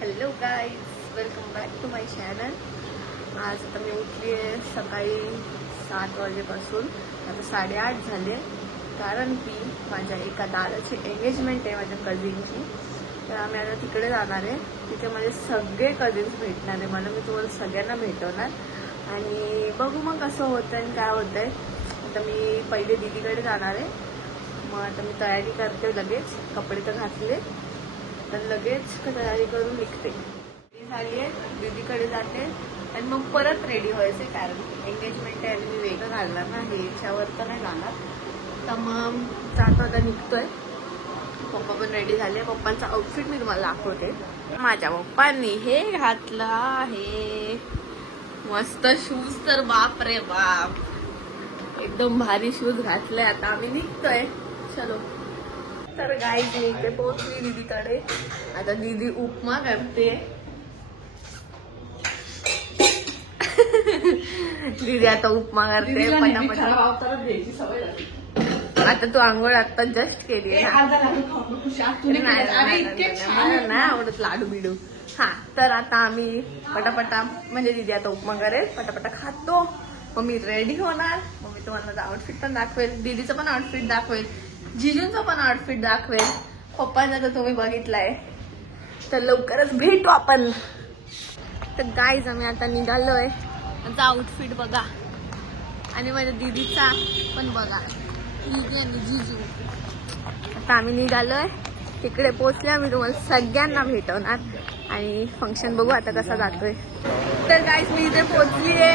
Hello guys, welcome back to my channel. आज आता मी उठली आहे सकाळी 7 वाजेपासून. आता 8:30 झाले, कारण की माझ्या एका दादाची एंगेजमेंट आहे माझ्या कझिनची. तर आम्ही आता तिकडे जाणार आहे. तिथे माझे सगळे कझिन्स भेटणार आहे मला. मी तुम्हाला सगळ्यांना भेटवणार आणि बघू मग कसं होतं आणि काय होतंय. आता मी पहिले दीदीकडे जाणार आहे. मग आता मी तयारी करते, लगेच कपडे तर घातले तर लगेच तयारी करून निघते. झाली आहे, दीदीकडे जाते आणि मग परत रेडी व्हायचे, कारण एंगेजमेंट आहे आणि मी वेगळं घालणार ना, हे याच्यावर तर नाही जाणार. तर मग जातो, आता निघतोय. पप्पा पण रेडी झाले. पप्पांचा आउटफिट मी तुम्हाला दाखवते. माझ्या पप्पांनी हे घातलं आहे, मस्त शूज. तर बाप रे बाप, एकदम भारी शूज घातले. आता आम्ही निघतोय, चलो. तर गाईज मी इथे पोहोचली दीदीकडे. आता दीदी उपमा करते. दीदी आता उपमा करते पटापट. आता तू आंघोळ आता जस्ट केली आहे नाही आवडत लाडू बिडू. हा, तर आता आम्ही पटापटा, म्हणजे दीदी आता उपमा करेल, पटापटा खातो. मग मी रेडी होणार. मग मी तुम्हाला माझं आउटफिट पण दाखवेल, दीदीचं पण आउटफिट दाखवेल, जिजूंचं पण आउटफिट दाखवेल, पप्पांचा तर तुम्ही बघितलाय. तर लवकरच भेटू आपण. तर गाईज आम्ही आता निघालोय. माझा आउटफिट बघा आणि माझ्या दीदीचा पण बघा, दीदी आणि जिजू. आता आम्ही निघालोय, तिकडे पोहोचल्या मी तुम्हाला सगळ्यांना भेटवणार आणि फंक्शन बघू आता कसा जातोय. तर गाईज मी इथे पोहोचली आहे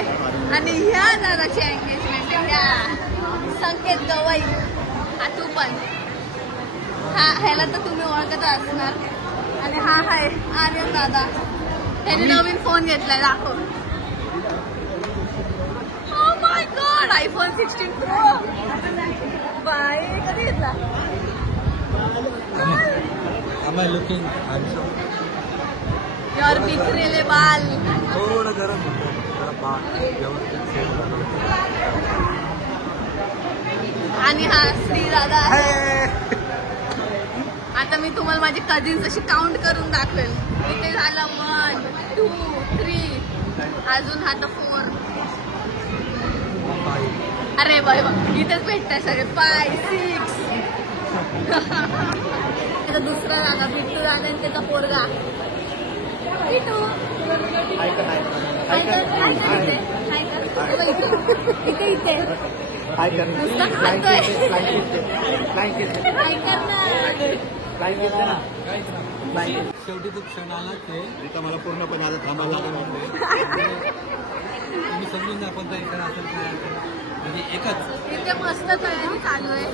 आणि ह्या दादाची एंगेजमेंट आहे, ह्या संकेत गवई. हा तू पण, हा ह्याला तर तुम्ही ओळखत असणार. आणि हा आहे आर्यन दादा, त्याने नवीन फोन घेतलाय, दाखव. Oh my god, iPhone 16 pro. Bye, कधी घेतला? Am I looking handsome? यार बिखरेले बाल. थोडं गरम होतं, जरा बाल व्यवस्थित सेट होतं. आणि हा श्री दादा आहे. आता मी तुम्हाला माझे कझिन्स अशी काउंट करून दाखवेल. इथे झालं 1 2 3, अजून हा तर 4. अरे बाय, इथेच भेटताय सगळे 5 6. त्याचा दुसरा दादा बिट्टू दादा आणि त्याचा पोरगा बिट्टू. इथे इथे नुसतं खातोय. शेवटी तो क्षण आला ते मला पूर्णपणे आता थांबायला लागला. तुम्ही समजून जा कोणता इकडे असेल काय असेल, म्हणजे एकच. इथे मस्त तयारी चालू आहे.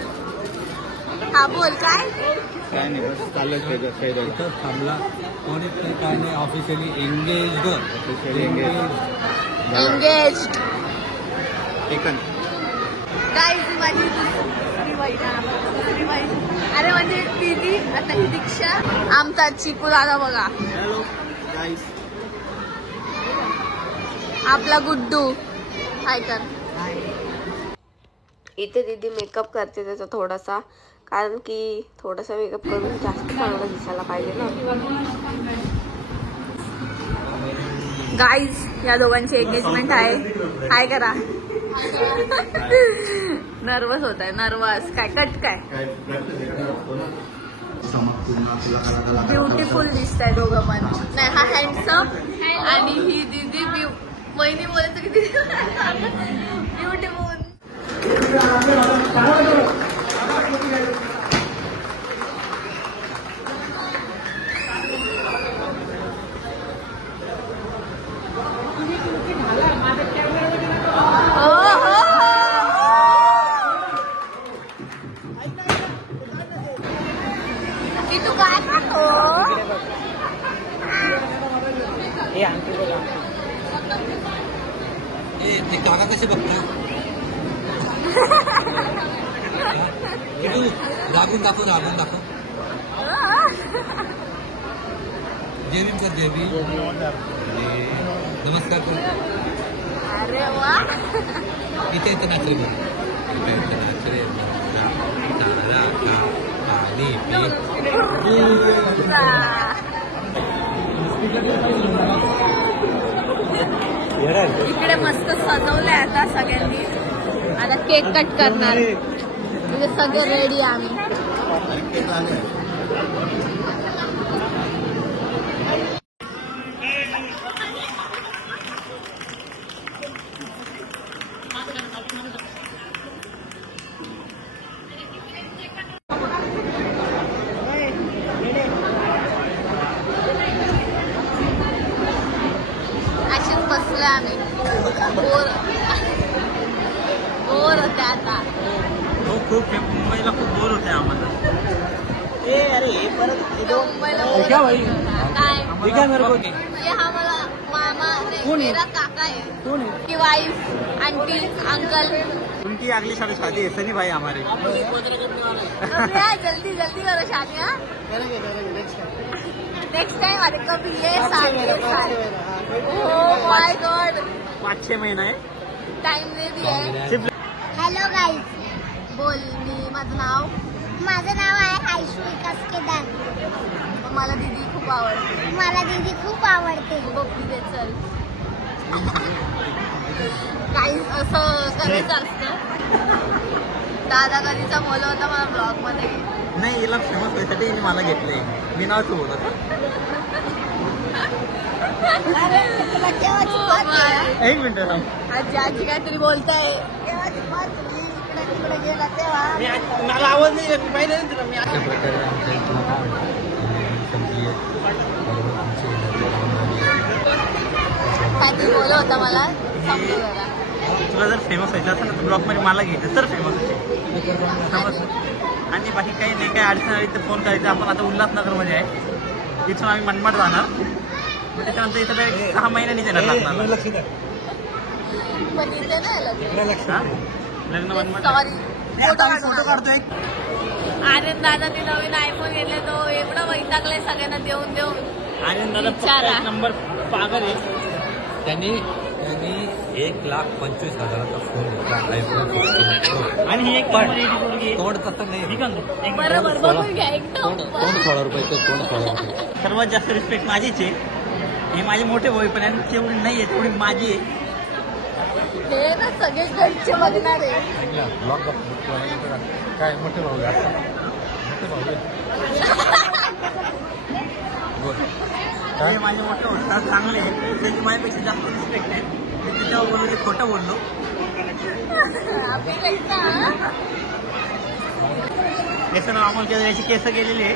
हा बोल, काय नाही, बस चाललं थांबला कोणीच नाही, काय नाही. Officially engaged. गाईज माझी दुसरी बहीण. अरे म्हणजे दीदी, आता ही दीक्षा, आमचा चिकू दादा बघा. हॅलो गाईस, आपला गुड्डू. हाय कर. इथे दीदी मेकअप करते त्याचा थोडासा, कारण की थोडासा मेकअप करून जास्त चांगलं दिसायला पाहिजे ना. गाईज या दोघांची एंगेजमेंट आहे. हाय करा. नर्वस होत आहे, नर्वस काय कट काय. ब्युटिफुल दिसत आहे दोघं पण. नाही, हा हँडसम आणि ही दीदी वहिनी बोलायचं किती ब्युटिफुल. तू काय खातो? ते काका कसे बघतात? राबून दाखव. जेबी कर, जेबी. नमस्कार कर. अरे वा, इथे येतं नाचरे बघ. नाचरे पाणी इकडे मस्त सजवलंय आता सगळ्यांनी. आता केक कट करणार म्हणजे सगळे रेडी आम्ही. अशीच बसलोय आम्ही. बोर होते आता. हो खूप मुंबईला खूप बोर होते आम्हाला. मुंबईला क्या भाई? काय दिखा मेरे को. ये हा मला मामा नाही, मेरा काका है की वाइफ आंटी अंकल. उनकी अगली साल शादी है सनी भाई हमारे. जल्दी जल्दी करो शादी. हाँ नेक्स्ट टाइम अरे कभी ये साल. ओह माय गॉड 5-6 महिना आहे. टाइम दे दिया. हॅलो गाईज, बोल. माझं माझं नाव आहे आयशू विकास केदार. मला दीदी खूप आवडते. मला दीदी खूप आवडते. गोपी दे चल. काही असं करायचं असतं. दादा कधीचा बोलवता मला ब्लॉग मध्ये. नाही हिला फेमस व्हायसाठी हिने मला घेतलंय. मी नाव तू बोलत. एक मिनिट थांब. आजी आजी काहीतरी बोलताय. मला आवाज नाही येत. पाहिजे ना तुला मी. अशा प्रकारे आमच्या इथलं संपली आहे. काहीतरी बोलत होता मला समजू जरा. तुला जर फेमस व्हायचं असेल ना तर ब्लॉग मध्ये मला घ्यायचं तर फेमस होते. समज. आणि बाकी काही नाही. काही अडचण आली तर फोन करायचं. आपण आता उल्हासनगरमध्ये आहे. इथून आम्ही मनमाड जाणार. मग त्याच्यानंतर इथं काही 6 महिन्यांनी येणार लागणार. पण इथे नाही लग्न. हा? लग्न मनमाड. सॉरी फोटो काढतोय. आर्यन दादाने नवीन आयफोन घेतला. तो एवढा वैतागलाय सगळ्यांना देऊन देऊन. आर्यन दादा बिचारा. एक नंबर पागल आहे. त्यांनी 1,25,000चा फोन घेतला आयफोन 16 आणि ही एक पण तोंड तसं नाही. ठीक आहे. एक बरोबर बघून घ्या एकदम. तोंड 16 रुपयाचं. तोंड 16 रुपये. सर्वात जास्त रिस्पेक्ट माझीच आहे. हे माझे मोठे भाऊ पण आणि तेवढी नाही आहे तेवढी माझी आहे. हे ना सगळे घरचे बघणार आहे. ब्लॉग बघतो काय मोठे भाऊ मोठे भाऊ हे माझे मोठे होतात चांगले आहे. त्यांची माझ्यापेक्षा जास्त रिस्पेक्ट आहे. मी त्याच्यावर बोललो की खोटं बोललो. आपली पैसा केस आम्हाला याची केस गेलेली आहे.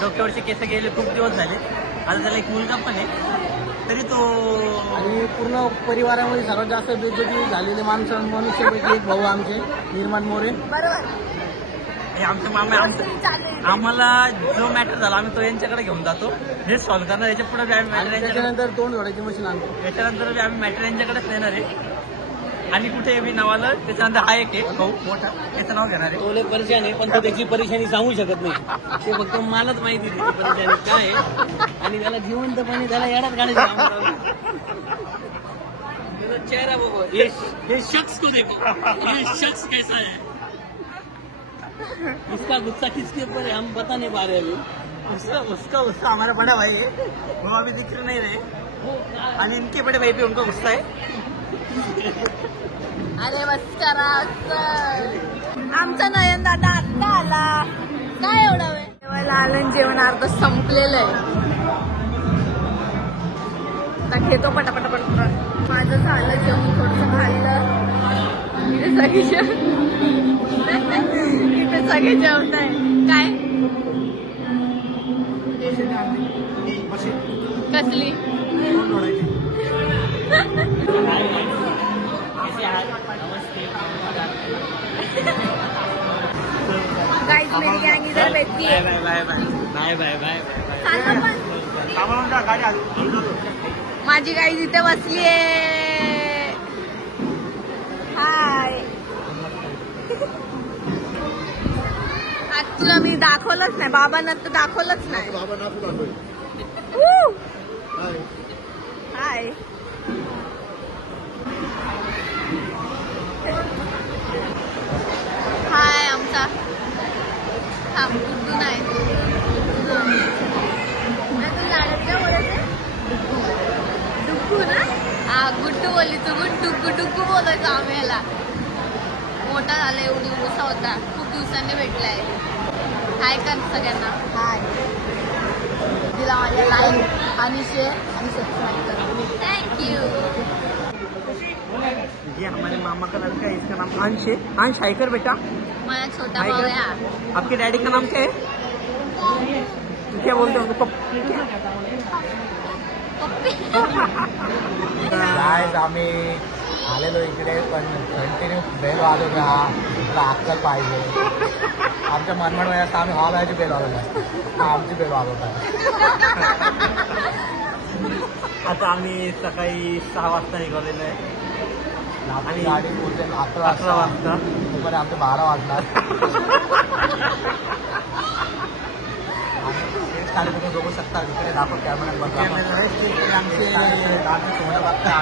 डोक्यावरचे केस गेलेले खूप दिवस झाले. आता त्याला एक मुलगा पण आहे. तरी तो आणि पूर्ण परिवारामध्ये सर्वात जास्त बेइज्जती झालेले मनुष्यपैकी एक भाऊ आमचे निर्माण मोरे. बरोबर. हे आमचे मामा आम्हाला जो मॅटर झाला आम्ही तो यांच्याकडे घेऊन जातो. हे सॉल्व्ह करणार. याच्या पुढे आम्ही मॅटर यांच्याकडे. त्याच्यानंतर तोंड जोडायची मशीन आणतो. याच्यानंतर आम्ही मॅटर यांच्याकडेच नेणार आहे. आणि कुठे मी नावाला त्याच्यानंतर हा एक आहे भाऊ मोठा. त्याचं नाव घेणार आहे. तो परेशान आहे पण तो त्याची परेशानी सांगू शकत नाही. ते फक्त मलाच माहिती त्याची परेशानी काय आहे. आणि त्याला जिवंतपणे त्याला येण्यात काढायचं. चेहरा बघो. ये शख्स को देखो. ये शख्स कैसा है. इसका गुस्सा किसके ऊपर है हम बता नहीं पा रहे अभी. उसका गुस्सा हमारा बड़ा भाई है. वो अभी दिख नहीं रहे. आणि इनके बड़े भाई पे उनका गुस्सा है. अरे बस करा. आमचा नयन दादा आत्ता आला. काय एवढा वेळ. जेवायला आलं. जेवण अर्ध संपलेलं आहे. आता घेतो पटापट. माझं झालं जेवण. थोडंसं खाल्लं. इथे सगळे जेवत आहे. काय कसली गाइस मेरी गैंग इधर बैठती है. Bye bye bye. चालतं पण. माझी गाईज इथे बसली आहे. हाय. आज तुला मी दाखवलंच नाही. बाबांना तर दाखवलंच नाही. हाय. हाय आमचा. थांब गुड्डू नाही. बघतोय जामेला. मोठा झाला, एवढी मोठा होता, खूप दिवसांनी भेटलाय. हाय कर सगळ्यांना. हाय. दिला माझ्या लाईक आणि शेअर आणि सबस्क्राइब करा. थँक्यू. ये हमारे मामा का लड़का है, इसका नाम अंश है. अंश हाय कर बेटा. माझा छोटा हाय भाऊ कर. आहे. आपके डैडी का नाम क्या है? क्या बोलते हैं उनको? काय आम्ही आलेलो इकडे, पण कंटिन्यू बेल वाजवत राहा, तुला अक्कल पाहिजे. आमच्या मनमड वयात आम्ही हॉलाची बेल वाजवत आहे, आमची बेल वाजवत आहे. आता आम्ही सकाळी 6 वाजता निघालेलो आहे आणि गाडी पोहोचेल 11 11 वाजता. दुपारी आमचे 12 वाजणार. तेच कार्यक्रम बघू शकता इकडे दाखव कॅमेरा आमचे सोनं बघता.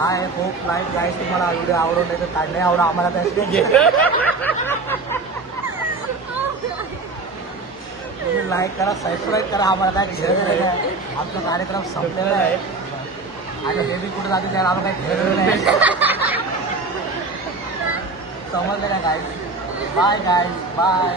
हाय होप लाईक गाईस, तुम्हाला व्हिडिओ आवडून नाही तर काय नाही आवडा आम्हाला त्याचे घे. तुम्ही लाईक करा, सबस्क्राईब करा, आम्हाला काय घेतलेलं नाही. आमचा कार्यक्रम संपलेला आहे आणि बेबी कुठे जाते त्याला आम्हाला काही घेतलेलं नाही. समजलं का गाईस? बाय गाईस, बाय.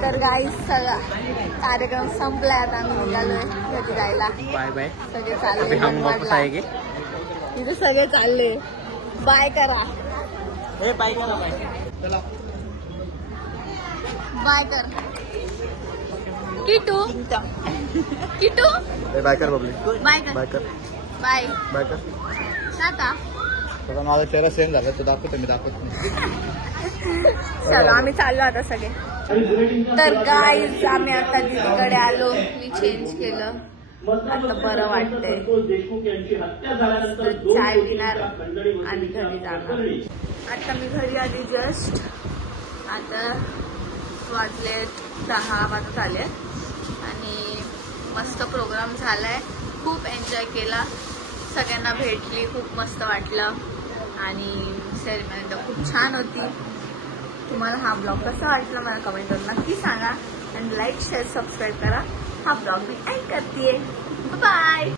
तर गाईस सगळा कार्यक्रम संपलाय. आता आम्ही निघालोय घरी जायला. Bye bye. सगळे चालले अभी हम वापस मनमाडला. आएंगे. तिथे सगळे चालले. बाय करा. ए बाय करा बाय. चला बाय कर. किटू किटू बाय कर बबली. बाय कर. बाय कर. बाय. बाय कर. टाटा. आता माझा चेहरा सेम झाला, तो दाखवतो मी दाखवतो. चलो आम्ही चाललो आता सगळे. तर गाईज आम्ही आता दीदीकडे आलो. मी चेंज केलं, आता बरं वाटतंय. चाय पिणार आणि घरी जाणार. आता मी घरी आली जस्ट. आता वाजले 10 वाजत आले आणि मस्त प्रोग्राम झालाय. खूप एन्जॉय केला, सगळ्यांना भेटली, खूप मस्त वाटलं आणि सेरेमनी तर खूप छान होती. तुम्हाला हा ब्लॉग कसा वाटला मला कमेंट करून नक्की सांगा आणि लाईक शेअर सबस्क्राईब करा. हा ब्लॉग मी एंड करते. बाय.